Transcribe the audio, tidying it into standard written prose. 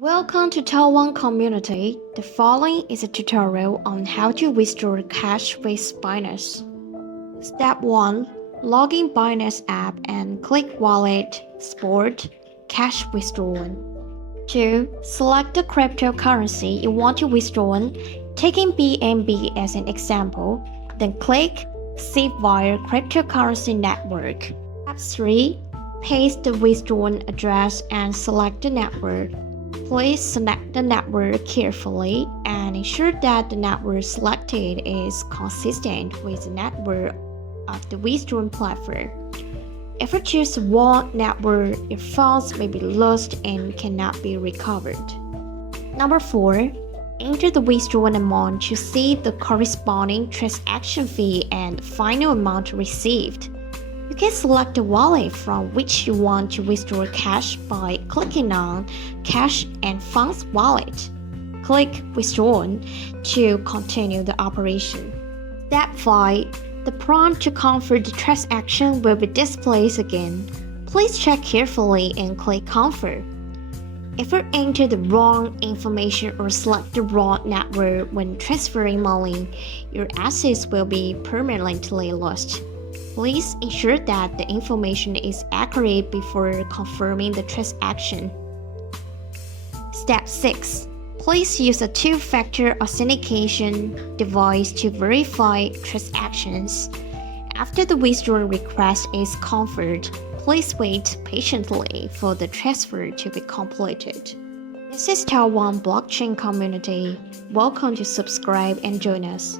Welcome to Taiwan community. The following is a tutorial on how to withdraw cash with Binance. Step 1. Log in Binance app and click Wallet, Sport, Cash Withdrawal. 2. Select the cryptocurrency you want to withdraw, taking BNB as an example, then click Save via Cryptocurrency Network. Step 3. Paste the withdrawal address and select the network. Please select the network carefully and ensure that the network selected is consistent with the network of the withdrawal platform. If you choose the wrong network, your funds may be lost and cannot be recovered. Number 4. Enter the withdrawal amount to see the corresponding transaction fee and final amount received. You can select the wallet from which you want to withdraw cash by clicking on Cash and Funds Wallet. Click Withdraw to continue the operation. Step 5. The prompt to confirm the transaction will be displayed again. Please check carefully and click Confirm. If you enter the wrong information or select the wrong network when transferring money, your assets will be permanently lost. Please ensure that the information is accurate before confirming the transaction. Step 6. Please use a two-factor authentication device to verify transactions. After the withdrawal request is confirmed, please wait patiently for the transfer to be completed. This is Taiwan Blockchain Community. Welcome to subscribe and join us.